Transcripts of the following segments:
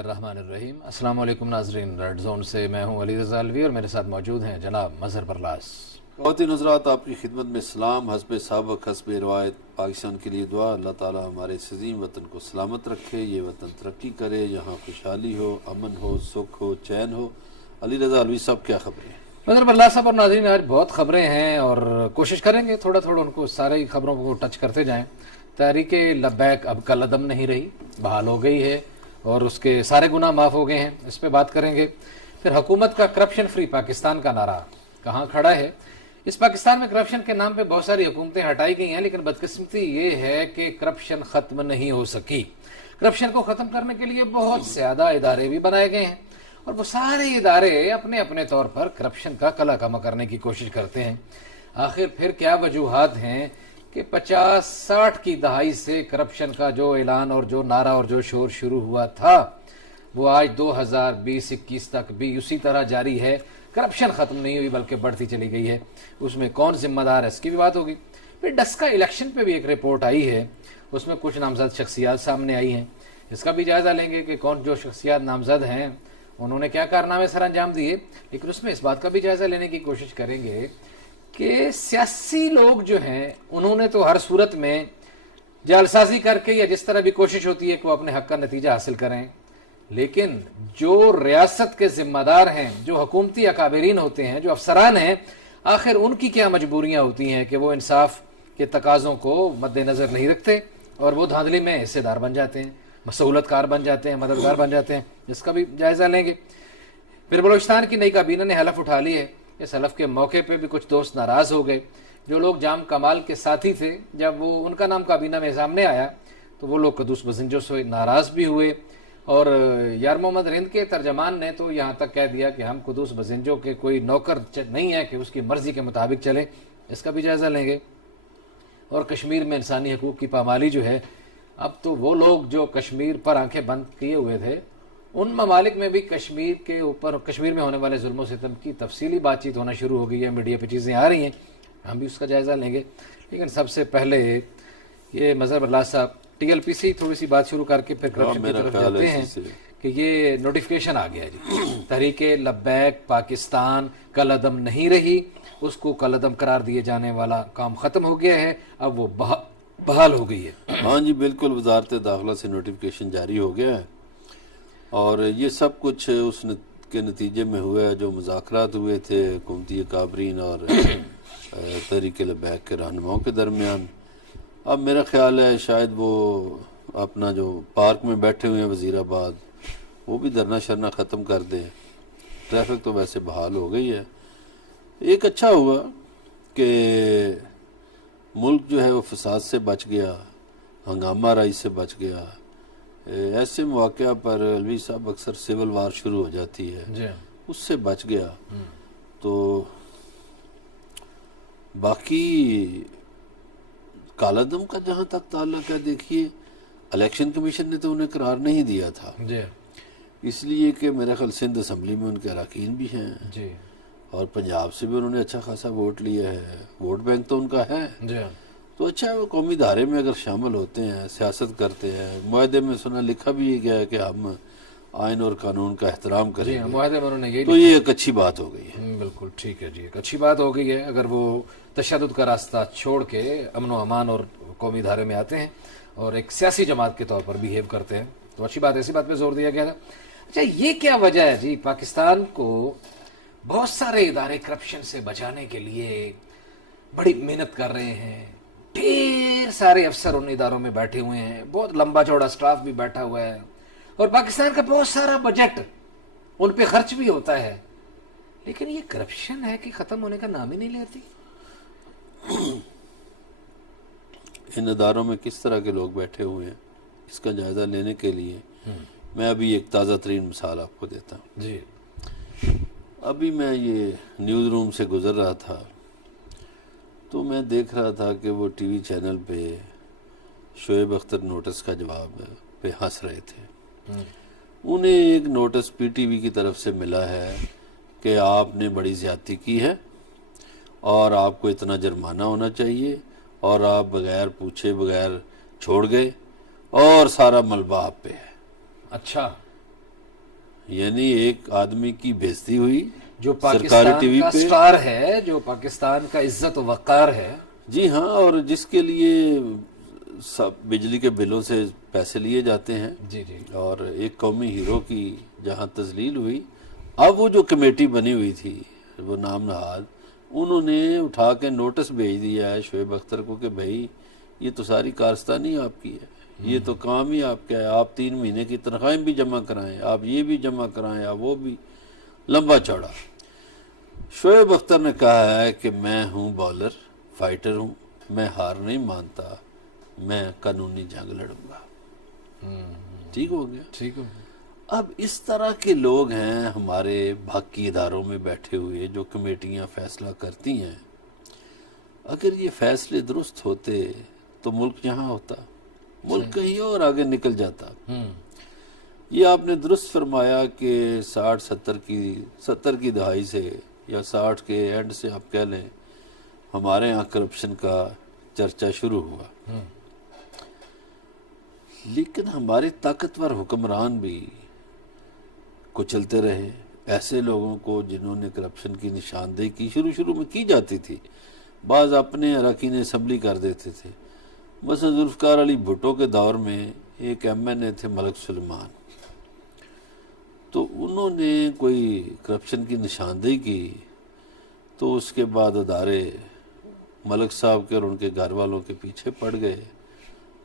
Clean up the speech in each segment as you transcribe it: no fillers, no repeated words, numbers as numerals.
الرحمن الرحیم۔ السلام علیکم ناظرین، ریڈ زون سے میں ہوں علی رضا الوی اور میرے ساتھ موجود ہیں جناب مظہر پرلاس۔ خواتین حضرات، آپ کی خدمت میں سلام، حسب سابق حسب روایت پاکستان کے لیے دعا۔ اللہ تعالیٰ ہمارے اس عظیم وطن کو سلامت رکھے، یہ وطن ترقی کرے، یہاں خوشحالی ہو، امن ہو، سکھ ہو، چین ہو۔ علی رضا الوی صاحب، کیا خبریں؟ مظہر پرلاس صاحب اور ناظرین، آج بہت خبریں ہیں اور کوشش کریں گے تھوڑا تھوڑا ان کو سارے خبروں کو ٹچ کرتے جائیں۔ تحریک لبیک اب کل عدم نہیں رہی، بحال ہو گئی ہے اور اس کے سارے گناہ معاف ہو گئے ہیں، اس پہ بات کریں گے۔ پھر حکومت کا کرپشن فری پاکستان کا نعرہ کہاں کھڑا ہے؟ اس پاکستان میں کرپشن کے نام پہ بہت ساری حکومتیں ہٹائی گئی ہیں، لیکن بدقسمتی یہ ہے کہ کرپشن ختم نہیں ہو سکی۔ کرپشن کو ختم کرنے کے لیے بہت زیادہ ادارے بھی بنائے گئے ہیں اور وہ سارے ادارے اپنے اپنے طور پر کرپشن کا کلا کما کرنے کی کوشش کرتے ہیں۔ آخر پھر کیا وجوہات ہیں کہ 50-60 کی دہائی سے کرپشن کا جو اعلان اور جو نعرہ اور جو شور شروع ہوا تھا وہ آج 2020-21 تک بھی اسی طرح جاری ہے۔ کرپشن ختم نہیں ہوئی بلکہ بڑھتی چلی گئی ہے۔ اس میں کون ذمہ دار ہے اس کی بھی بات ہوگی۔ پھر ڈسکا الیکشن پہ بھی ایک رپورٹ آئی ہے، اس میں کچھ نامزد شخصیات سامنے آئی ہیں، اس کا بھی جائزہ لیں گے کہ کون جو شخصیات نامزد ہیں انہوں نے کیا کارنامے سر انجام دیے، لیکن اس میں اس بات کا بھی جائزہ لینے کی کوشش کریں گے کہ سیاسی لوگ جو ہیں انہوں نے تو ہر صورت میں جعلسازی کر کے یا جس طرح بھی کوشش ہوتی ہے کہ وہ اپنے حق کا نتیجہ حاصل کریں، لیکن جو ریاست کے ذمہ دار ہیں، جو حکومتی اکابرین ہوتے ہیں، جو افسران ہیں، آخر ان کی کیا مجبوریاں ہوتی ہیں کہ وہ انصاف کے تقاضوں کو مد نظر نہیں رکھتے اور وہ دھاندلی میں حصے دار بن جاتے ہیں، مسئولت کار بن جاتے ہیں، مددگار بن جاتے ہیں۔ اس کا بھی جائزہ لیں گے۔ پھر بلوچستان کی نئی کابینہ نے حلف اٹھا لی ہے۔ اس حلف کے موقع پہ بھی کچھ دوست ناراض ہو گئے۔ جو لوگ جام کمال کے ساتھی تھے، جب وہ ان کا نام کابینہ میں سامنے آیا تو وہ لوگ قدوس بزنجو سے ناراض بھی ہوئے، اور یار محمد رند کے ترجمان نے تو یہاں تک کہہ دیا کہ ہم قدوس بزنجو کے کوئی نوکر نہیں ہے کہ اس کی مرضی کے مطابق چلے۔ اس کا بھی جائزہ لیں گے۔ اور کشمیر میں انسانی حقوق کی پامالی جو ہے، اب تو وہ لوگ جو کشمیر پر آنکھیں بند کیے ہوئے تھے، ان ممالک میں بھی کشمیر کے اوپر، کشمیر میں ہونے والے ظلم و ستم کی تفصیلی بات چیت ہونا شروع ہو گئی ہے، میڈیا پہ چیزیں آ رہی ہیں، ہم بھی اس کا جائزہ لیں گے۔ لیکن سب سے پہلے یہ مظہر پرلاس صاحب ٹی ایل پی سی تھوڑی سی بات شروع کر کے پھر کرپشن کی طرف جاتے ہیں کہ یہ نوٹیفیکیشن آ گیا جی، تحریک لبیک پاکستان کل عدم نہیں رہی، اس کو کل عدم قرار دیے جانے والا کام ختم ہو گیا ہے، اب وہ بحال ہو گئی ہے۔ ہاں جی بالکل، وزارت داخلہ سے نوٹیفیکیشن جاری ہو گیا ہے اور یہ سب کچھ اس کے نتیجے میں ہوا ہے جو مذاکرات ہوئے تھے حکومتی اکابرین اور تحریک لبیک کے رہنماؤں کے درمیان۔ اب میرا خیال ہے شاید وہ اپنا جو پارک میں بیٹھے ہوئے ہیں وزیر آباد، وہ بھی دھرنا شرنا ختم کر دیں۔ ٹریفک تو ویسے بحال ہو گئی ہے۔ ایک اچھا ہوا کہ ملک جو ہے وہ فساد سے بچ گیا، ہنگامہ رائی سے بچ گیا۔ ایسے مواقع پر الوی صاحب اکثر سول وار شروع ہو جاتی ہے، اس سے بچ گیا۔ تو باقی کالعدم کا جہاں تک تعلق ہے، دیکھیے الیکشن کمیشن نے تو انہیں قرار نہیں دیا تھا، اس لیے کہ میرے خیال سندھ اسمبلی میں ان کے اراکین بھی ہیں اور پنجاب سے بھی انہوں نے اچھا خاصا ووٹ لیا ہے، ووٹ بینک تو ان کا ہے۔ تو اچھا ہے وہ قومی ادارے میں اگر شامل ہوتے ہیں، سیاست کرتے ہیں۔ معاہدے میں سنا لکھا بھی گیا ہے کہ ہم آئین اور قانون کا احترام کریں گے، معاہدے میں انہوں نے یہی تو یہ ایک اچھی بات ہو گئی ہے۔ بالکل ٹھیک ہے جی، ایک اچھی بات ہو گئی ہے۔ اگر وہ تشدد کا راستہ چھوڑ کے امن و امان اور قومی ادارے میں آتے ہیں اور ایک سیاسی جماعت کے طور پر بیہیو کرتے ہیں تو اچھی بات، ایسی بات پہ زور دیا گیا تھا۔ اچھا یہ کیا وجہ ہے جی، پاکستان کو بہت سارے ادارے کرپشن سے بچانے کے لیے بڑی محنت کر رہے ہیں، ڈھیر سارے افسر ان اداروں میں بیٹھے ہوئے ہیں، بہت لمبا چوڑا سٹاف بھی بیٹھا ہوا ہے اور پاکستان کا بہت سارا بجٹ ان پہ خرچ بھی ہوتا ہے، لیکن یہ کرپشن ہے کہ ختم ہونے کا نام ہی نہیں لیتی۔ ان اداروں میں کس طرح کے لوگ بیٹھے ہوئے ہیں، اس کا جائزہ لینے کے لیے میں ابھی ایک تازہ ترین مثال آپ کو دیتا ہوں جی۔ ابھی میں یہ نیوز روم سے گزر رہا تھا تو میں دیکھ رہا تھا کہ وہ ٹی وی چینل پہ شعیب اختر نوٹس کا جواب پہ ہنس رہے تھے۔ انہیں ایک نوٹس پی ٹی وی کی طرف سے ملا ہے کہ آپ نے بڑی زیادتی کی ہے اور آپ کو اتنا جرمانہ ہونا چاہیے اور آپ بغیر پوچھے بغیر چھوڑ گئے اور سارا ملبہ آپ پہ ہے۔ اچھا یعنی ایک آدمی کی بےزتی ہوئی جو سرکاری پاکستان ٹی وی کا پہ، سٹار ہے، جو پاکستان کا عزت و وقار ہے. جی ہاں، اور جس کے لیے سب بجلی کے بلوں سے پیسے لیے جاتے ہیں، جی جی. اور ایک قومی ہیرو کی جہاں تذلیل ہوئی. اب وہ جو کمیٹی بنی ہوئی تھی وہ نام نہاد، انہوں نے اٹھا کے نوٹس بھیج دیا ہے شعیب اختر کو کہ بھائی یہ تو ساری کارستانی آپ کی ہے، یہ تو کام ہی آپ کا ہے، آپ 3 مہینے کی تنخواہیں بھی جمع کرائیں، آپ یہ بھی جمع کرائیں، آپ وہ بھی. لمبا چوڑا. شعیب اختر نے کہا ہے کہ میں ہوں بالر، فائٹر ہوں، میں ہار نہیں مانتا، میں قانونی جنگ لڑوں گا. ٹھیک ہو گیا. ٹھیک ہے. اب اس طرح کے لوگ ہیں ہمارے باقی اداروں میں بیٹھے ہوئے جو کمیٹیاں فیصلہ کرتی ہیں. اگر یہ فیصلے درست ہوتے تو ملک یہاں ہوتا، ملک کہیں اور آگے نکل جاتا. یہ آپ نے درست فرمایا کہ 60 کی دہائی سے یا 60 کے اینڈ سے آپ کہہ لیں ہمارے یہاں کرپشن کا چرچا شروع ہوا. لیکن ہمارے طاقتور حکمران بھی کچلتے رہے ایسے لوگوں کو جنہوں نے کرپشن کی نشاندہی کی. شروع میں کی جاتی تھی، بعض اپنے اراکین اسمبلی کر دیتے تھے. مثلا ذوالفقار علی بھٹو کے دور میں ایک ایم این اے تھے ملک سلیمان، تو انہوں نے کوئی کرپشن کی نشاندہی کی تو اس کے بعد ادارے ملک صاحب کے اور ان کے گھر والوں کے پیچھے پڑ گئے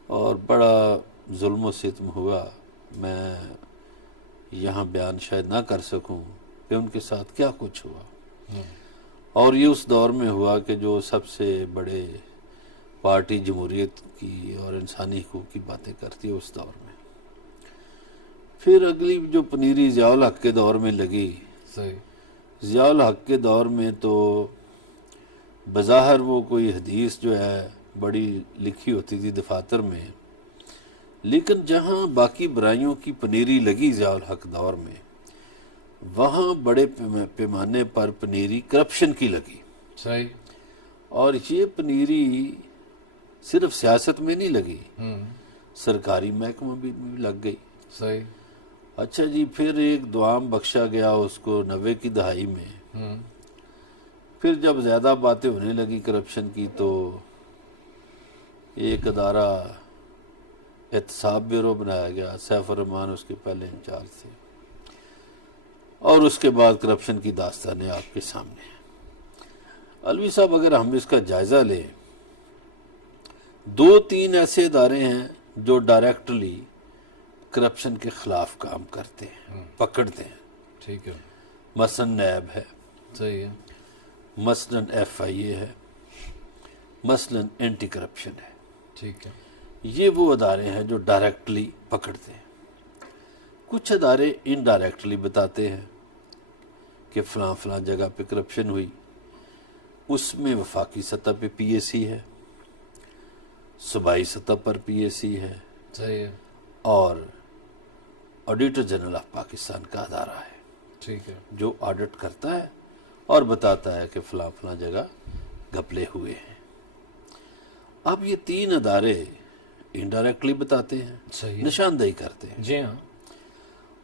اور بڑا ظلم و ستم ہوا. میں یہاں بیان شاید نہ کر سکوں کہ ان کے ساتھ کیا کچھ ہوا. اور یہ اس دور میں ہوا کہ جو سب سے بڑے پارٹی جمہوریت کی اور انسانی حقوق کی باتیں کرتی ہے اس دور میں. پھر اگلی جو پنیری ضیاء الحق کے دور میں لگی. صحیح. ضیاء الحق کے دور میں تو بظاہر وہ کوئی حدیث جو ہے بڑی لکھی ہوتی تھی دفاتر میں، لیکن جہاں باقی برائیوں کی پنیری لگی ضیاء الحق دور میں، وہاں بڑے پیمانے پر پنیری کرپشن کی لگی. صحیح. اور یہ پنیری صرف سیاست میں نہیں لگی، سرکاری محکمہ بھی لگ گئی. صحیح. اچھا جی، پھر ایک دوام بخشا گیا اس کو 90 کی دہائی میں. پھر جب زیادہ باتیں ہونے لگی کرپشن کی تو ایک ادارہ احتساب بیورو بنایا گیا. سیف الرحمان اس کے پہلے انچارج تھے، اور اس کے بعد کرپشن کی داستانیں آپ کے سامنے ہیں. علوی صاحب اگر ہم اس کا جائزہ لیں، 2-3 ایسے ادارے ہیں جو ڈائریکٹلی کرپشن کے خلاف کام کرتے ہیں، پکڑتے ہیں. ٹھیک ہے. مثلا نیب ہے، صحیح ہے. مثلا FIA ہے، مثلا اینٹی کرپشن ہے. ٹھیک ہے. یہ وہ ادارے ہیں جو ڈائریکٹلی پکڑتے ہیں. کچھ ادارے انڈائریکٹلی بتاتے ہیں کہ فلاں فلاں جگہ پہ کرپشن ہوئی. اس میں وفاقی سطح پہ PAC ہے، صوبائی سطح پر PAC ہے، صحیح ہے. اور آڈیٹر جنرل آف پاکستان کا ادارہ ہے. ٹھیک ہے. جو آڈٹ کرتا ہے اور بتاتا ہے کہ فلاں فلاں جگہ گھپلے ہوئے ہیں. اب یہ 3 ادارے انڈائریکٹلی بتاتے ہیں، صحیح ہے. نشاندہی کرتے ہیں. جی ہاں.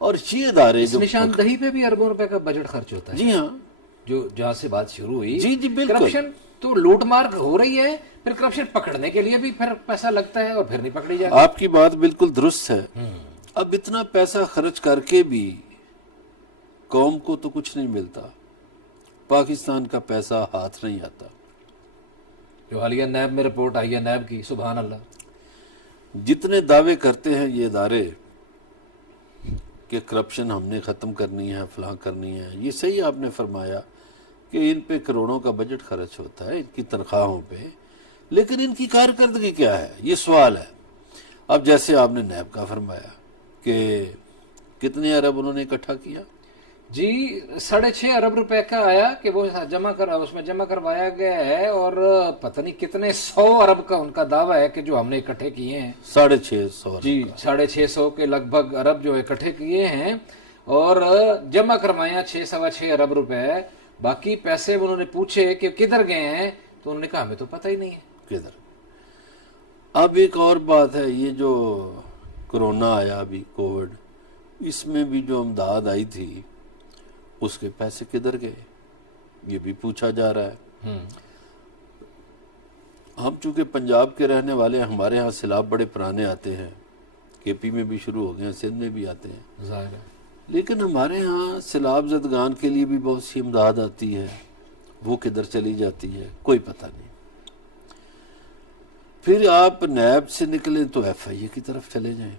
اور یہ ادارے اس جو نشاندہی پہ بھی اربوں روپے کا بجٹ خرچ ہوتا ہے. جی ہاں، جو جہاں سے بات شروع ہوئی، جی جی بالکل. کرپشن تو لوٹ مار ہو رہی ہے، پھر کرپشن پکڑنے کے لیے بھی پھر پیسہ لگتا ہے اور پھر نہیں پکڑی جاتی. آپ کی بات بالکل درست ہے. اب اتنا پیسہ خرچ کر کے بھی قوم کو تو کچھ نہیں ملتا، پاکستان کا پیسہ ہاتھ نہیں آتا. جو حالیہ نیب میں رپورٹ آئی ہے نیب کی، سبحان اللہ، جتنے دعوے کرتے ہیں یہ ادارے کہ کرپشن ہم نے ختم کرنی ہے، فلاں کرنی ہے، یہ صحیح آپ نے فرمایا کہ ان پہ کروڑوں کا بجٹ خرچ ہوتا ہے ان کی تنخواہوں پہ، لیکن ان کی کارکردگی کیا ہے، یہ سوال ہے. اب جیسے آپ نے نیب کا فرمایا کہ کتنے ارب انہوں نے اکٹھا کیا؟ جی 6.5 ارب روپے کا آیا کہ وہ اس میں جمع کروایا گیا ہے، اور پتہ نہیں کتنے 100 ارب کا ان کا دعویٰ ہے کہ جو ہم نے اکٹھے کیے ہیں. 650 جی 650 کے لگ بھگ ارب جو اکٹھے کیے ہیں اور جمع کروایا 6.25 ارب روپے. باقی پیسے انہوں نے پوچھے کہ کدھر گئے ہیں تو انہوں نے کہا ہمیں تو پتہ ہی نہیں ہے کدھر. اب ایک اور بات ہے، یہ جو کرونا آیا ابھی کووڈ، اس میں بھی جو امداد آئی تھی اس کے پیسے کدھر گئے یہ بھی پوچھا جا رہا ہے۔ ہم چونکہ پنجاب کے رہنے والے ہیں، ہمارے ہاں سیلاب بڑے پرانے آتے ہیں، کے پی میں بھی شروع ہو گئے ہیں، سندھ میں بھی آتے ہیں، ظاہر ہے۔ لیکن ہمارے ہاں سیلاب زدگان کے لیے بھی بہت سی امداد آتی ہے، وہ کدھر چلی جاتی ہے کوئی پتہ نہیں۔ پھر آپ نیب سے نکلیں تو ایف آئی اے کی طرف چلے جائیں،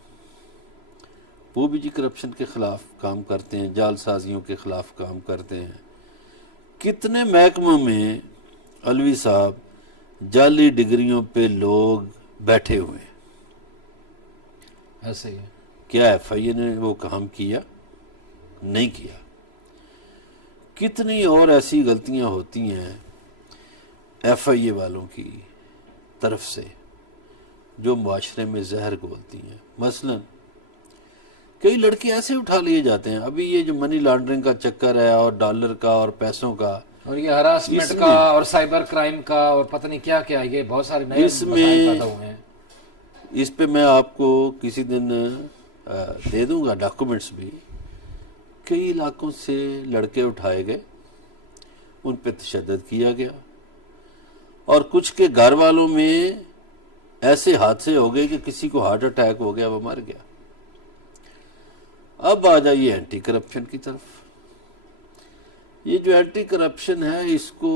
وہ بھی جی کرپشن کے خلاف کام کرتے ہیں، جعل سازیوں کے خلاف کام کرتے ہیں۔ کتنے محکموں میں علوی صاحب جعلی ڈگریوں پہ لوگ بیٹھے ہوئے ہیں، ایسے ہی ہے۔ کیا ایف آئی اے نے وہ کام کیا؟ نہیں کیا۔ کتنی اور ایسی غلطیاں ہوتی ہیں ایف آئی اے والوں کی طرف سے جو معاشرے میں زہر گھولتی ہیں۔ مثلا کئی لڑکے ایسے اٹھا لیے جاتے ہیں، ابھی یہ جو منی لانڈرنگ کا چکر ہے اور ڈالر کا اور پیسوں کا، اور یہ ہراسمنٹ کا اور سائبر کرائم کا اور پتہ نہیں کیا کیا، یہ بہت سارے نئے اس میں مسائل پیدا ہوئے ہیں۔ اس پہ میں آپ کو کسی دن دے دوں گا ڈاکومنٹس بھی۔ کئی علاقوں سے لڑکے اٹھائے گئے، ان پہ تشدد کیا گیا، اور کچھ کے گھر والوں میں ایسے حادثے ہو گئے کہ کسی کو ہارٹ اٹیک ہو گیا، وہ مر گیا۔ اب آ جائیے اینٹی کرپشن کی طرف۔ یہ جو اینٹی کرپشن ہے اس کو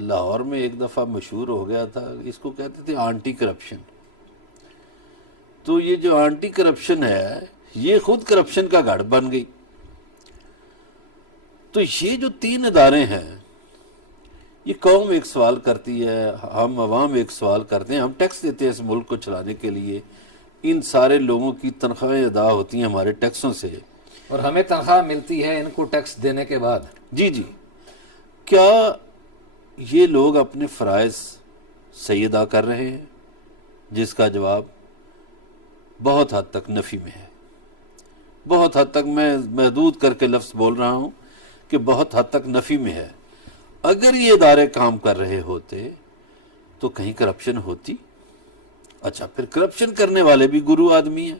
لاہور میں ایک دفعہ مشہور ہو گیا تھا، اس کو کہتے تھے آنٹی کرپشن۔ تو یہ جو آنٹی کرپشن ہے یہ خود کرپشن کا گڑھ بن گئی۔ تو یہ جو تین ادارے ہیں، یہ قوم ایک سوال کرتی ہے، ہم عوام ایک سوال کرتے ہیں، ہم ٹیکس دیتے ہیں اس ملک کو چلانے کے لیے، ان سارے لوگوں کی تنخواہیں ادا ہوتی ہیں ہمارے ٹیکسوں سے، اور ہمیں تنخواہ ملتی ہے ان کو ٹیکس دینے کے بعد۔ جی جی، کیا یہ لوگ اپنے فرائض صحیح ادا کر رہے ہیں؟ جس کا جواب بہت حد تک نفی میں ہے۔ بہت حد تک، میں محدود کر کے لفظ بول رہا ہوں کہ بہت حد تک نفی میں ہے۔ اگر یہ ادارے کام کر رہے ہوتے تو کہیں کرپشن ہوتی؟ اچھا، پھر کرپشن کرنے والے بھی گرو آدمی ہیں،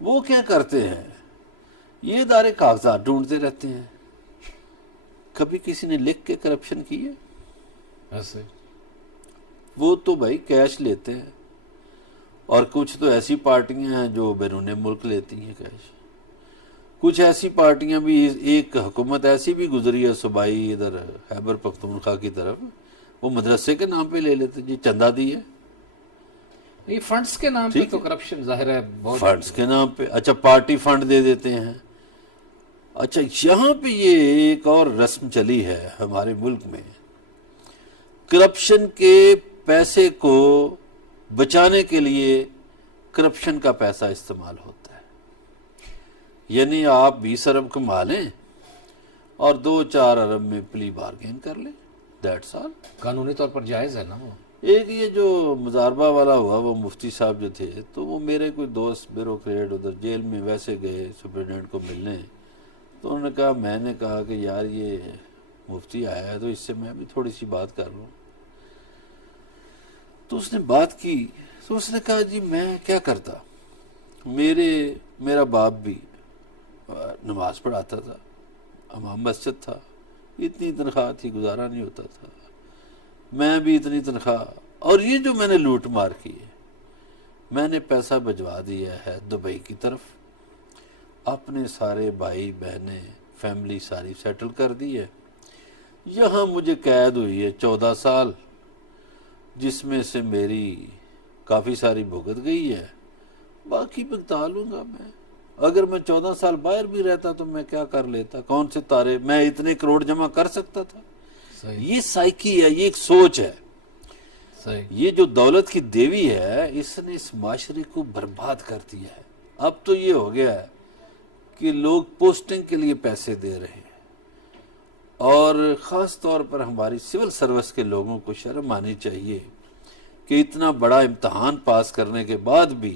وہ کیا کرتے ہیں؟ یہ ادارے کاغذات ڈھونڈتے رہتے ہیں۔ کبھی کسی نے لکھ کے کرپشن کی ہے؟ ایسے وہ تو بھائی کیش لیتے ہیں، اور کچھ تو ایسی پارٹیاں ہیں جو بیرون ملک لیتی ہیں کیش۔ کچھ ایسی پارٹیاں بھی، ایک حکومت ایسی بھی گزری ہے صوبائی ادھر خیبر پختونخوا کی طرف، وہ مدرسے کے نام پہ لے لیتے، جی چندہ دیے، یہ فنڈز کے نام پہ تو کرپشن ظاہر ہے بہت۔ فنڈز کے نام پہ، اچھا پارٹی فنڈ دے دیتے ہیں۔ اچھا، یہاں پہ یہ ایک اور رسم چلی ہے ہمارے ملک میں، کرپشن کے پیسے کو بچانے کے لیے کرپشن کا پیسہ استعمال ہوتا ہے۔ یعنی آپ 20 ارب کما لیں اور 2-4 ارب میں پلی بارگین کر لیں، دیٹس آل۔ قانونی طور پر جائز ہے نا وہ۔ ایک یہ جو مزاربہ والا ہوا، وہ مفتی صاحب جو تھے، تو وہ میرے کوئی دوست بیوروکریٹ ادھر جیل میں ویسے گئے سپرنٹینڈنٹ کو ملنے، تو انہوں نے کہا، میں نے کہا کہ یار یہ مفتی آیا ہے تو اس سے میں بھی تھوڑی سی بات کر لوں۔ تو اس نے بات کی، تو اس نے کہا جی میں کیا کرتا، میرا باپ بھی نماز پڑھاتا تھا، امام مسجد تھا، اتنی تنخواہ تھی گزارا نہیں ہوتا تھا، میں بھی اتنی تنخواہ، اور یہ جو میں نے لوٹ مار کی ہے، میں نے پیسہ بھجوا دیا ہے دبئی کی طرف، اپنے سارے بھائی بہنیں فیملی ساری سیٹل کر دی ہے، یہاں مجھے قید ہوئی ہے 14 سال، جس میں سے میری کافی ساری بھگت گئی ہے، باقی بتا لوں گا میں۔ اگر میں 14 سال باہر بھی رہتا تو میں کیا کر لیتا، کون سے تارے، میں اتنے کروڑ جمع کر سکتا تھا۔ یہ سائیکی ہے، یہ ایک سوچ ہے۔ یہ جو دولت کی دیوی ہے، اس نے اس معاشرے کو برباد کر دیا ہے۔ اب تو یہ ہو گیا ہے کہ لوگ پوسٹنگ کے لیے پیسے دے رہے ہیں، اور خاص طور پر ہماری سول سروس کے لوگوں کو شرم آنی چاہیے کہ اتنا بڑا امتحان پاس کرنے کے بعد بھی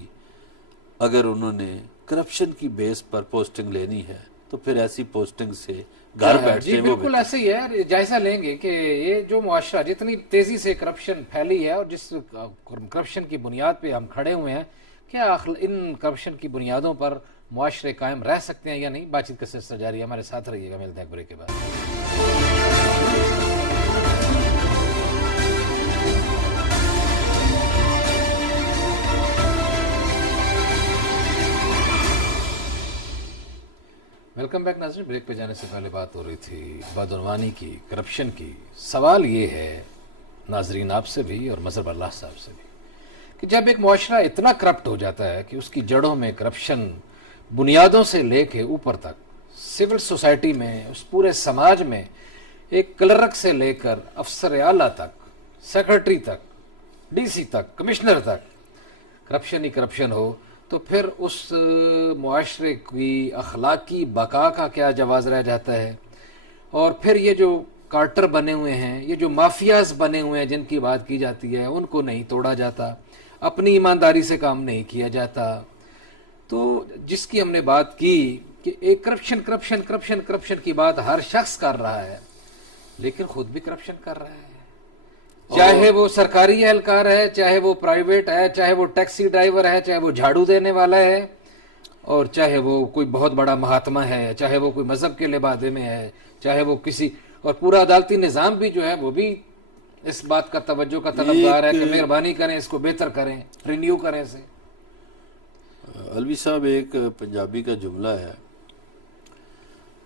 اگر انہوں نے کرپشن کی بیس پر پوسٹنگ لینی ہے تو پھر ایسی پوسٹنگ سے گھر بیٹھتے جی ہیں۔ بالکل ایسے ہی ہے۔ جائزہ لیں گے کہ یہ جو معاشرہ جتنی تیزی سے کرپشن پھیلی ہے، اور جس کرپشن کی بنیاد پہ ہم کھڑے ہوئے ہیں، کیا ان کرپشن کی بنیادوں پر معاشرے قائم رہ سکتے ہیں یا نہیں؟ بات چیت کا سلسلہ جاری ہے، ہمارے ساتھ رہیے گا، ملتے ہیں بریک کے بعد۔ ویلکم بیک ناظرین، بریک پہ جانے سے پہلے بات ہو رہی تھی بدعنوانی کی، کرپشن کی۔ سوال یہ ہے ناظرین آپ سے بھی اور مظہر اللہ صاحب سے بھی کہ جب ایک معاشرہ اتنا کرپٹ ہو جاتا ہے کہ اس کی جڑوں میں کرپشن بنیادوں سے لے کے اوپر تک، سول سوسائٹی میں، اس پورے سماج میں، ایک کلرک سے لے کر افسر اعلیٰ تک، سیکرٹری تک، ڈی سی تک، کمشنر تک کرپشن ہی کرپشن ہو، تو پھر اس معاشرے کی اخلاقی بقا کا کیا جواز رہ جاتا ہے؟ اور پھر یہ جو کارٹر بنے ہوئے ہیں، یہ جو مافیاز بنے ہوئے ہیں جن کی بات کی جاتی ہے، ان کو نہیں توڑا جاتا، اپنی ایمانداری سے کام نہیں کیا جاتا۔ تو جس کی ہم نے بات کی کہ ایک کرپشن کرپشن کرپشن کرپشن کی بات ہر شخص کر رہا ہے، لیکن خود بھی کرپشن کر رہا ہے، چاہے وہ سرکاری اہلکار ہے، چاہے وہ پرائیویٹ ہے، چاہے وہ ٹیکسی ڈرائیور ہے، چاہے وہ جھاڑو دینے والا ہے، اور چاہے وہ کوئی بہت بڑا مہاتما ہے، چاہے وہ کوئی مذہب کے لبادے میں ہے، چاہے وہ کسی، اور پورا عدالتی نظام بھی جو ہے وہ بھی اس بات کا توجہ کا طلبگار ہے کہ مہربانی کریں، اس کو بہتر کریں، رینیو کریں اسے۔ الوی صاحب، ایک پنجابی کا جملہ ہے،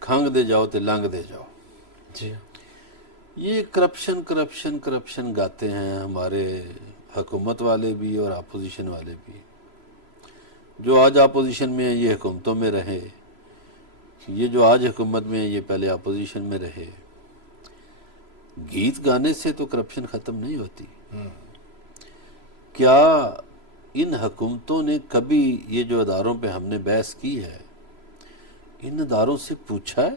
کھنگ دے جاؤ تے لنگ دے جاؤ۔ جی، یہ کرپشن کرپشن کرپشن گاتے ہیں ہمارے حکومت والے بھی اور اپوزیشن والے بھی۔ جو آج اپوزیشن میں ہیں یہ حکومتوں میں رہے، یہ جو آج حکومت میں ہیں یہ پہلے اپوزیشن میں رہے۔ گیت گانے سے تو کرپشن ختم نہیں ہوتی۔ کیا ان حکومتوں نے کبھی یہ جو اداروں پہ ہم نے بحث کی ہے، ان اداروں سے پوچھا ہے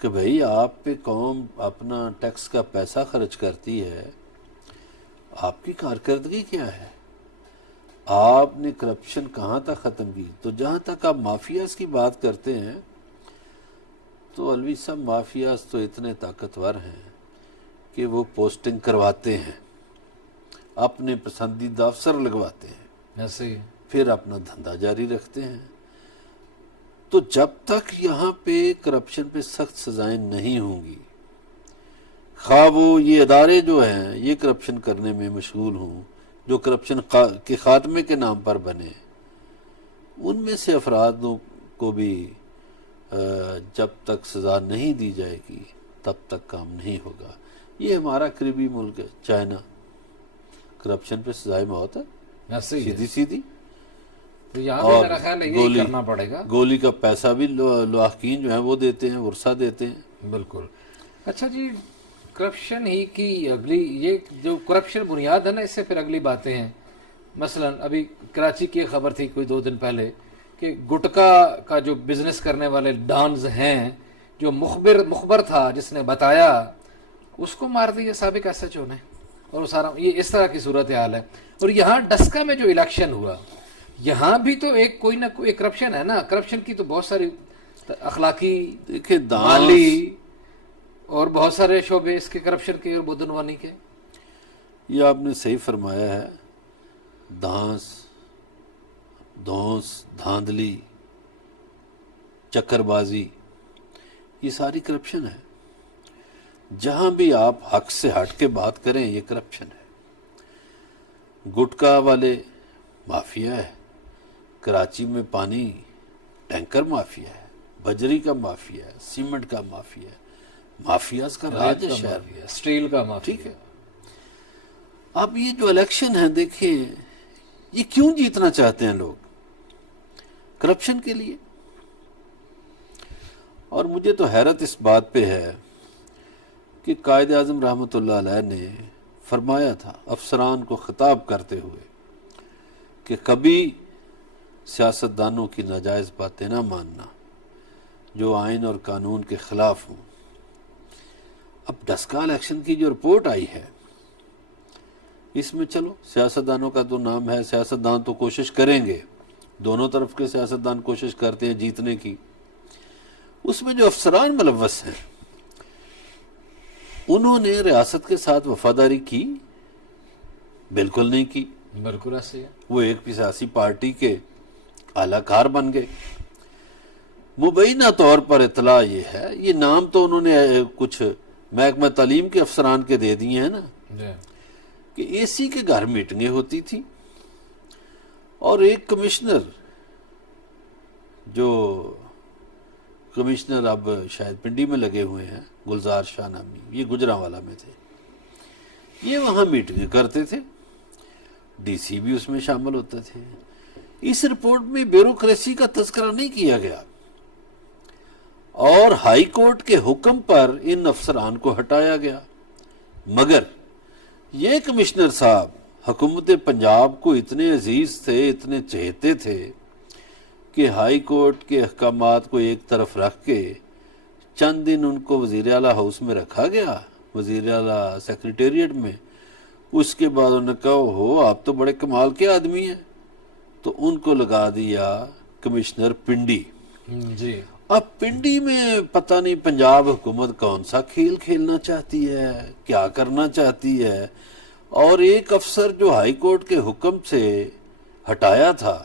کہ بھئی آپ پہ قوم اپنا ٹیکس کا پیسہ خرچ کرتی ہے، آپ کی کارکردگی کیا ہے؟ آپ نے کرپشن کہاں تک ختم کی؟ تو جہاں تک آپ مافیاز کی بات کرتے ہیں تو الوی صاحب، مافیاز تو اتنے طاقتور ہیں کہ وہ پوسٹنگ کرواتے ہیں، اپنے پسندیدہ افسر لگواتے ہیں، ایسے ہی پھر اپنا دھندا جاری رکھتے ہیں۔ تو جب تک یہاں پہ کرپشن پہ سخت سزائیں نہیں ہوں گی، خواہ وہ یہ ادارے جو ہیں یہ کرپشن کرنے میں مشغول ہوں، جو کرپشن کے خاتمے کے نام پر بنے، ان میں سے افرادوں کو بھی جب تک سزا نہیں دی جائے گی تب تک کام نہیں ہوگا۔ یہ ہمارا قریبی ملک ہے چائنا، کرپشن پہ سزائے موت ہے، ایسے ہی ہے۔ سیدھی سیدھی، تو یہاں بھی میرا خیال ہے یہی کرنا پڑے گا۔ گولی کا پیسہ بھی لواحقین جو ہیں وہ دیتے ہیں، ورثہ دیتے ہیں۔ بالکل۔ اچھا جی، کرپشن ہی کی اگلی، یہ جو کرپشن بنیاد ہے نا، اس سے پھر اگلی باتیں ہیں۔ مثلا ابھی کراچی کی ایک خبر تھی کوئی 2 دن پہلے کہ گٹکا کا جو بزنس کرنے والے ڈانز ہیں، جو مخبر تھا جس نے بتایا، اس کو مار دیا سابق ایس ایچ او نے، اور وہ سارا یہ اس طرح کی صورتحال ہے۔ اور یہاں ڈسکا میں جو الیکشن ہوا، یہاں بھی تو ایک کوئی نہ کوئی کرپشن ہے نا۔ کرپشن کی تو بہت ساری اخلاقی، دیکھیں، مالی اور بہت سارے شعبے اس کے کرپشن کے اور بدعنوانی کے۔ یہ آپ نے صحیح فرمایا ہے، دھانس، دھونس، دھاندلی، چکر بازی، یہ ساری کرپشن ہے۔ جہاں بھی آپ حق سے ہٹ کے بات کریں یہ کرپشن ہے۔ گٹکا والے مافیا ہے، کراچی میں پانی ٹینکر مافیا ہے، بجری کا مافیا ہے، سیمنٹ کا مافیا ہے، مافیاز کا راج ہے شہر میں، اسٹیل کا مافیا۔ ٹھیک ہے۔ اب یہ جو الیکشن ہے، دیکھیں یہ کیوں جیتنا چاہتے ہیں لوگ؟ کرپشن کے لیے۔ اور مجھے تو حیرت اس بات پہ ہے کہ قائد اعظم رحمۃ اللہ علیہ نے فرمایا تھا افسران کو خطاب کرتے ہوئے کہ کبھی سیاستدانوں کی ناجائز باتیں نہ ماننا جو آئین اور قانون کے خلاف ہوں۔ اب ڈسکا الیکشن کی جو رپورٹ آئی ہے، اس میں چلو سیاستدانوں کا تو نام ہے، سیاستدان تو کوشش کریں گے، دونوں طرف کے سیاستدان کوشش کرتے ہیں جیتنے کی۔ اس میں جو افسران ملوث ہیں انہوں نے ریاست کے ساتھ وفاداری کی؟ بالکل نہیں کی۔ بالکل ایسے ہی ہے. وہ ایک سیاسی پارٹی کے اعلی کار بن گئے. مبینہ طور پر اطلاع یہ ہے، یہ نام تو انہوں نے کچھ محکمہ تعلیم کے افسران کے دے دیے ہیں نا، جی کہ اے سی کے گھر میٹنگیں ہوتی تھی اور ایک کمشنر، جو کمشنر اب شاید پنڈی میں لگے ہوئے ہیں، گلزار شاہ نامی، یہ گجرانوالہ میں تھے، یہ وہاں میٹنگیں کرتے تھے. ڈی سی بھی اس میں شامل ہوتے تھے. اس رپورٹ میں بیوروکریسی کا تذکرہ نہیں کیا گیا اور ہائی کورٹ کے حکم پر ان افسران کو ہٹایا گیا. مگر یہ کمشنر صاحب حکومت پنجاب کو اتنے عزیز تھے، اتنے چہتے تھے کہ ہائی کورٹ کے احکامات کو ایک طرف رکھ کے چند دن ان کو وزیر اعلیٰ ہاؤس میں رکھا گیا، وزیر اعلیٰ سیکریٹریٹ میں. اس کے بعد انہوں نے کہا ہو آپ تو بڑے کمال کے آدمی ہیں، تو ان کو لگا دیا کمشنر پنڈی. جی. اب پنڈی میں پتہ نہیں پنجاب حکومت کون سا کھیل کھیلنا چاہتی ہے، کیا کرنا چاہتی ہے. اور ایک افسر جو ہائی کورٹ کے حکم سے ہٹایا تھا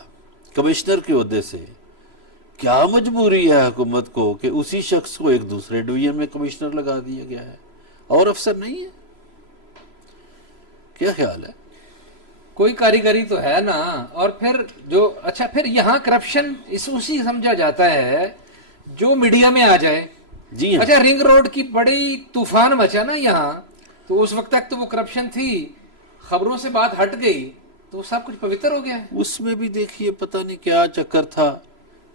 کمشنر کے عہدے سے، کیا مجبوری ہے حکومت کو کہ اسی شخص کو ایک دوسرے ڈویژن میں کمشنر لگا دیا گیا ہے اور افسر نہیں ہے. کیا خیال ہے؟ کوئی کاریگری تو ہے نا. اور پھر جو اچھا پھر یہاں کرپشن اسی سمجھا جاتا ہے جو میڈیا میں آ جائے. جی ہاں. اچھا رنگ روڈ کی بڑی طوفان مچا نا یہاں، تو اس وقت تک تو وہ کرپشن تھی، خبروں سے بات ہٹ گئی تو وہ سب کچھ پوتر ہو گیا ہے. اس میں بھی دیکھیے پتہ نہیں کیا چکر تھا.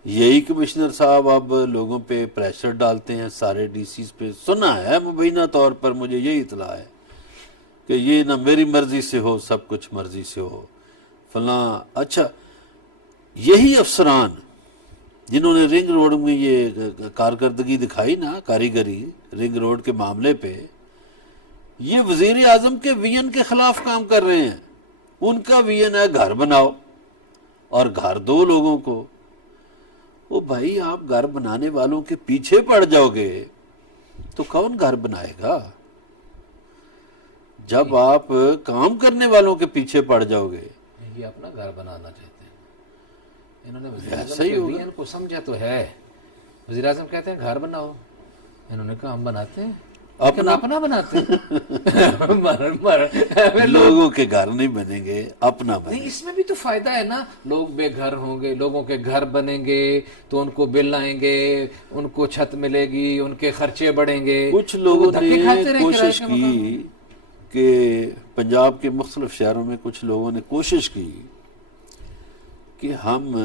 یہی کمشنر صاحب اب لوگوں پہ پریشر ڈالتے ہیں، سارے ڈی سیز پہ. سنا ہے مبینہ طور پر، مجھے یہی اطلاع ہے کہ یہ نہ میری مرضی سے ہو، سب کچھ مرضی سے ہو فلاں. اچھا یہی افسران جنہوں نے رنگ روڈ میں یہ کارکردگی دکھائی نا، کاریگری رنگ روڈ کے معاملے پہ، یہ وزیر اعظم کے وی این کے خلاف کام کر رہے ہیں. ان کا وی این ہے گھر بناؤ، اور گھر دو لوگوں کو. او بھائی آپ گھر بنانے والوں کے پیچھے پڑ جاؤ گے تو کون گھر بنائے گا؟ جب آپ کام کرنے والوں کے پیچھے پڑ جاؤ گے. یہ اپنا گھر بنانا چاہتے ہیں. انہوں نے وزیر ایسا اعظم ہی کے ہوگا. وی این کو سمجھا تو ہے. وزیر اعظم کہتے ہیں گھر بناؤ، انہوں نے کہا ہم بناتے ہیں، اپنا بناتے ہیں. لوگوں کے گھر نہیں بنیں گے، اپنا بنیں نہیں گے. اس میں بھی تو فائدہ ہے نا. لوگ بے گھر ہوں گے، لوگوں کے گھر بنیں گے تو ان کو بل آئیں گے، ان کو چھت ملے گی، ان کے خرچے بڑھیں گے. کچھ لوگوں دھکے نے کھاتے رہے کوشش کرائے کے مکان. کی کہ پنجاب کے مختلف شہروں میں کچھ لوگوں نے کوشش کی کہ ہم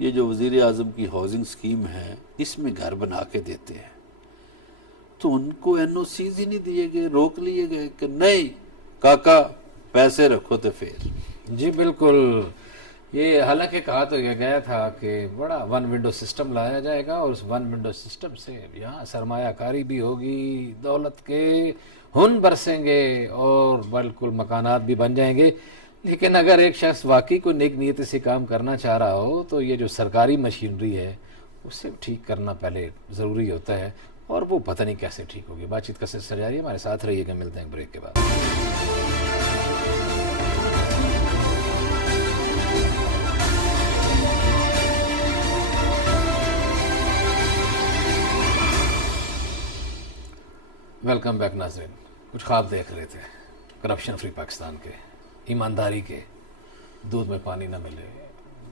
یہ جو وزیر اعظم کی ہاؤسنگ سکیم ہے اس میں گھر بنا کے دیتے ہیں. تو ان کو این او سیز ہی نہیں دیے گئے، روک لیے گئے کہ نہیں کاکا پیسے رکھو تو پھر. جی بالکل. یہ حالانکہ کہا تو یہ گیا تھا کہ بڑا ون ونڈو سسٹم لایا جائے گا، اور اس ون ونڈو سسٹم سے یہاں سرمایہ کاری بھی ہوگی، دولت کے ہن برسیں گے اور بالکل مکانات بھی بن جائیں گے. لیکن اگر ایک شخص واقعی کو نیک نیتی سے کام کرنا چاہ رہا ہو تو یہ جو سرکاری مشینری ہے اسے ٹھیک کرنا پہلے ضروری ہوتا ہے، اور وہ پتہ نہیں کیسے ٹھیک ہوگی. بات چیت کا سلسلہ جاری ہے، ہمارے ساتھ رہیے گا. ملتے ہیں بریک کے بعد. ویلکم بیک ناظرین. کچھ خواب دیکھ رہے تھے کرپشن فری پاکستان کے، ایمانداری کے. دودھ میں پانی نہ ملے،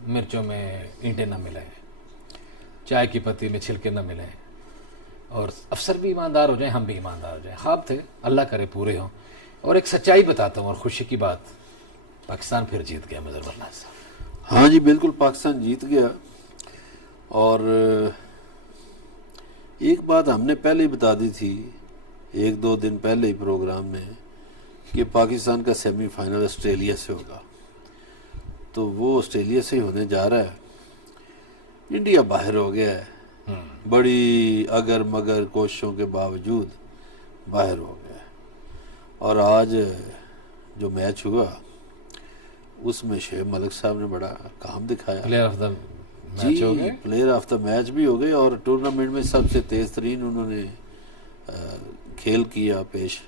مرچوں میں اینٹیں نہ ملیں، چائے کی پتی میں چھلکے نہ ملیں، اور افسر بھی ایماندار ہو جائیں، ہم بھی ایماندار ہو جائیں. خواب تھے، اللہ کرے پورے ہوں. اور ایک سچائی بتاتا ہوں اور خوشی کی بات، پاکستان پھر جیت گیا مظہر اللہ صاحب. ہاں جی بالکل، پاکستان جیت گیا. اور ایک بات ہم نے پہلے ہی بتا دی تھی، ایک دو دن پہلے ہی پروگرام میں، کہ پاکستان کا سیمی فائنل آسٹریلیا سے ہوگا. تو وہ آسٹریلیا سے ہی ہونے جا رہا ہے. انڈیا باہر ہو گیا ہے، بڑی اگر مگر کوششوں کے باوجود باہر ہو گیا ہے. اور آج جو میچ ہوا اس میں شعیب ملک صاحب نے بڑا کام دکھایا. پلیئر آف دا میچ ہو گئے، پلیئر آف دا میچ بھی ہو گئے، اور ٹورنامنٹ میں سب سے تیز ترین انہوں نے کھیل کیا پیش،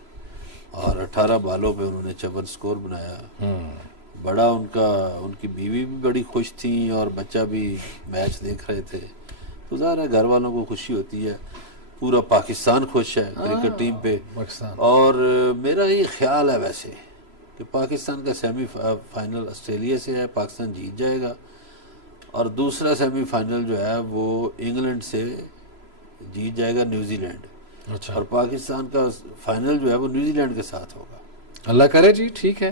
اور 18 بالوں پہ انہوں نے 56 سکور بنایا. بڑا ان کی بیوی بھی بڑی خوش تھیں اور بچہ بھی میچ دیکھ رہے تھے، تو ظاہر ہے گھر والوں کو خوشی ہوتی ہے، پورا پاکستان خوش ہے کرکٹ ٹیم پہ. پاکستان اور میرا یہ خیال ہے ویسے کہ پاکستان کا سیمی فائنل آسٹریلیا سے ہے، پاکستان جیت جائے گا، اور دوسرا سیمی فائنل جو ہے وہ انگلینڈ سے جیت جائے گا نیوزی لینڈ، اچھا اور پاکستان کا فائنل جو ہے وہ نیوزی لینڈ کے ساتھ ہوگا. اللہ کرے جی. ٹھیک ہے،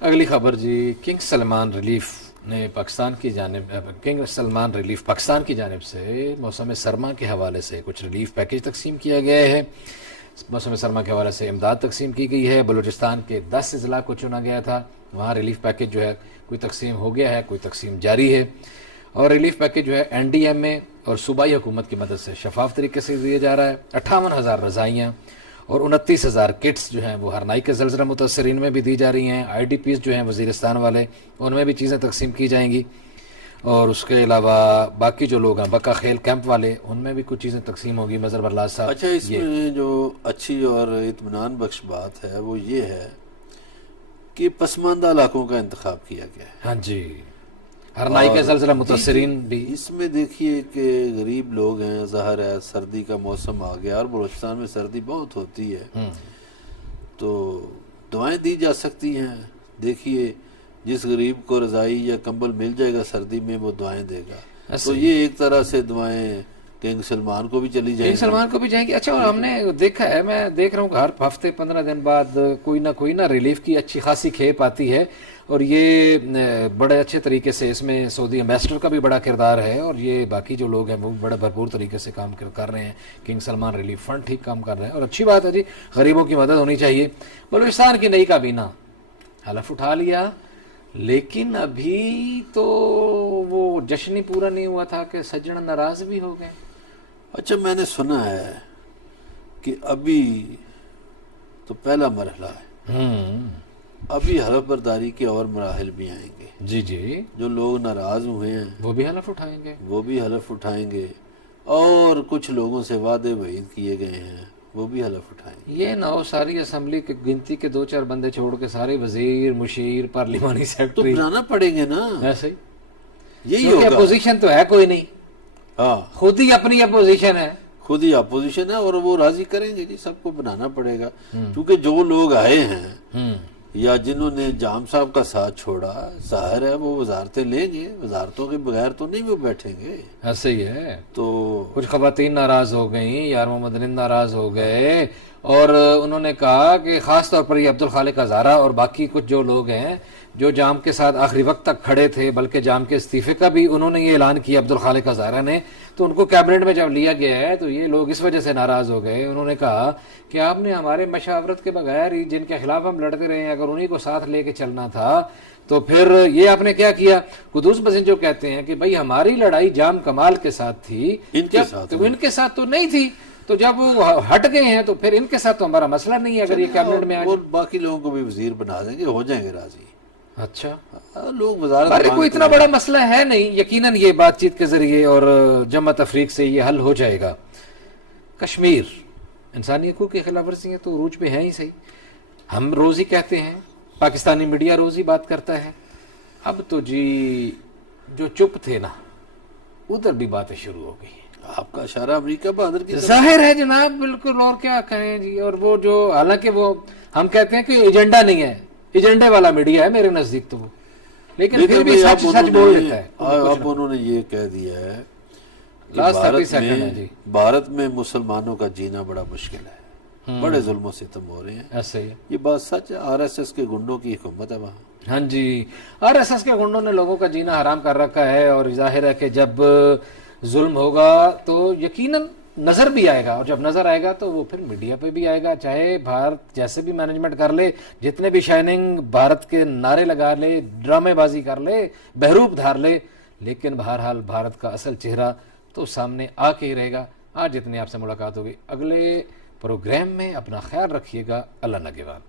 اگلی خبر جی. کنگ سلمان ریلیف نے پاکستان کی جانب پاکستان کی جانب سے موسم سرما کے حوالے سے کچھ ریلیف پیکیج تقسیم کیا گیا ہے. موسم سرما کے حوالے سے امداد تقسیم کی گئی ہے. بلوچستان کے 10 اضلاع کو چنا گیا تھا، وہاں ریلیف پیکیج جو ہے کوئی تقسیم ہو گیا ہے، کوئی تقسیم جاری ہے. اور ریلیف پیکیج جو ہے NDMA اور صوبائی حکومت کی مدد سے شفاف طریقے سے دیا جا رہا ہے. 58,000 رضائیاں اور 29,000 کٹس جو ہیں وہ ہرنائی کے زلزلہ متاثرین میں بھی دی جا رہی ہیں. IDPs جو ہیں وزیرستان والے، ان میں بھی چیزیں تقسیم کی جائیں گی. اور اس کے علاوہ باقی جو لوگ ہیں بقا خیل کیمپ والے، ان میں بھی کچھ چیزیں تقسیم ہوگی. مظہر برلاز صاحب، اچھا، اس میں جو اچھی اور اطمینان بخش بات ہے وہ یہ ہے کہ پسماندہ علاقوں کا انتخاب کیا گیا ہے. ہاں جی، ہرنائی کے زلزلہ متاثرین بھی. اس میں دیکھیے کہ غریب لوگ ہیں، ظاہر ہے سردی کا موسم آ گیا اور بلوچستان میں سردی بہت ہوتی ہے، تو دعائیں دی جا سکتی ہیں. دیکھیے جس غریب کو رضائی یا کمبل مل جائے گا سردی میں وہ دعائیں دے گا، تو یہ ایک طرح سے دعائیں کنگ سلمان کو بھی چلی جائیں کنگ سلمان کو بھی جائیں گی. اچھا، اور ہم نے دیکھا ہے، میں دیکھ رہا ہوں کہ ہر ہفتے 15 دن بعد کوئی نہ ریلیف کی اچھی خاصی کھیپ آتی ہے، اور یہ بڑے اچھے طریقے سے اس میں سعودی ایمبیسڈر کا بھی بڑا کردار ہے، اور یہ باقی جو لوگ ہیں وہ بڑے بھرپور طریقے سے کام کر رہے ہیں. کنگ سلمان ریلیف فنڈ ٹھیک کام کر رہے ہیں، اور اچھی بات ہے جی، غریبوں کی مدد ہونی چاہیے. بلوچستان کی نئی کابینہ حلف اٹھا لیا، لیکن ابھی تو وہ جشن ہی پورا نہیں ہوا تھا کہ سجن ناراض بھی ہو گئے. اچھا، میں نے سنا ہے کہ ابھی تو پہلا مرحلہ ہے، ابھی حلف برداری کے اور مراحل بھی آئیں گے. جی جی، جو لوگ ناراض ہوئے ہیں وہ بھی حلف اٹھائیں گے. وہ بھی حلف اٹھائیں گے، اور کچھ لوگوں سے وعدے وعید کیے گئے ہیں وہ بھی حلف اٹھائیں گے. یہ نہ ہو ساری اسمبلی کی گنتی کے 2-4 بندے چھوڑ کے سارے وزیر، مشیر، پارلیمانی تو سیکرٹری بنانا پڑیں گے نا، ایسے ہی. یہی کیونکہ ہوگا. اپوزیشن تو ہے کوئی نہیں، ہاں، خود ہی اپنی اپوزیشن ہے. خود ہی اپوزیشن ہے، اور وہ راضی کریں گے جی، سب کو بنانا پڑے گا. کیونکہ جو لوگ آئے ہیں یا جنہوں نے جام صاحب کا ساتھ چھوڑا، ظاہر ہے وہ وزارتیں لیں گے، وزارتوں کے بغیر تو نہیں وہ بیٹھیں گے. ایسے ہی ہے. تو کچھ خواتین ناراض ہو گئیں، یار محمد ہند ناراض ہو گئے، اور انہوں نے کہا کہ خاص طور پر یہ عبدالخالق ہزارہ اور باقی کچھ جو لوگ ہیں جو جام کے ساتھ آخری وقت تک کھڑے تھے، بلکہ جام کے استعفے کا بھی انہوں نے یہ اعلان کیا عبدالخالق ہزارہ نے، تو ان کو کیبنٹ میں جب لیا گیا ہے تو یہ لوگ اس وجہ سے ناراض ہو گئے. انہوں نے کہا کہ آپ نے ہمارے مشاورت کے بغیر ہی جن کے خلاف ہم لڑتے رہے ہیں، اگر انہی کو ساتھ لے کے چلنا تھا تو پھر یہ آپ نے کیا کیا. قدوس بزن جو کہتے ہیں کہ بھائی ہماری لڑائی جام کمال کے ساتھ تھی، ان کے ساتھ تو نہیں تھی، تو جب وہ ہٹ گئے ہیں تو پھر ان کے ساتھ تو ہمارا مسئلہ نہیں ہے. اگر یہ کیبنٹ میں اور باقی لوگوں کو بھی وزیر بنا دیں گے، ہو جائیں گے راضی. اچھا، لوگ وزارت کوئی اتنا بڑا مسئلہ ہے نہیں، یقیناً یہ بات چیت کے ذریعے اور جمع تفریق سے یہ حل ہو جائے گا. کشمیر انسانی حقوق کی خلاف ورزی ہے تو عروج پہ ہے ہی صحیح. ہم روز ہی کہتے ہیں، پاکستانی میڈیا روز ہی بات کرتا ہے. اب تو جی جو چپ تھے نا، ادھر بھی باتیں شروع ہو گئی. آپ کا اشارہ امریکہ بہادر کی ظاہر ہے جناب، بالکل، اور کیا کہیں جی. اور وہ جو حالانکہ وہ ہم کہتے ہیں کہ ایجنڈا نہیں ہے، ایجنڈے والا میڈیا ہے میرے نزدیک تو وہ، لیکن پھر بھی سچ بول دیتا ہے. اب انہوں نے یہ کہہ دیا ہے کہ بھارت میں مسلمانوں کا جینا بڑا مشکل ہے، بڑے ظلم و ستم ہو رہے ہیں. ایسے ہی یہ بات سچ ہے. RSS کے گنڈوں کی حکومت ہے وہاں. ہاں جی، RSS کے گنڈوں نے لوگوں کا جینا حرام کر رکھا ہے، اور ظاہر ہے کہ جب ظلم ہوگا تو یقیناً نظر بھی آئے گا، اور جب نظر آئے گا تو وہ پھر میڈیا پہ بھی آئے گا. چاہے بھارت جیسے بھی مینجمنٹ کر لے، جتنے بھی شائننگ بھارت کے نعرے لگا لے، ڈرامے بازی کر لے، بہروپ دھار لے، لیکن بہرحال بھارت کا اصل چہرہ تو سامنے آ کے ہی رہے گا. آج اتنی آپ سے ملاقات ہوگی، اگلے پروگرام میں اپنا خیال رکھیے گا. اللہ نگہبان.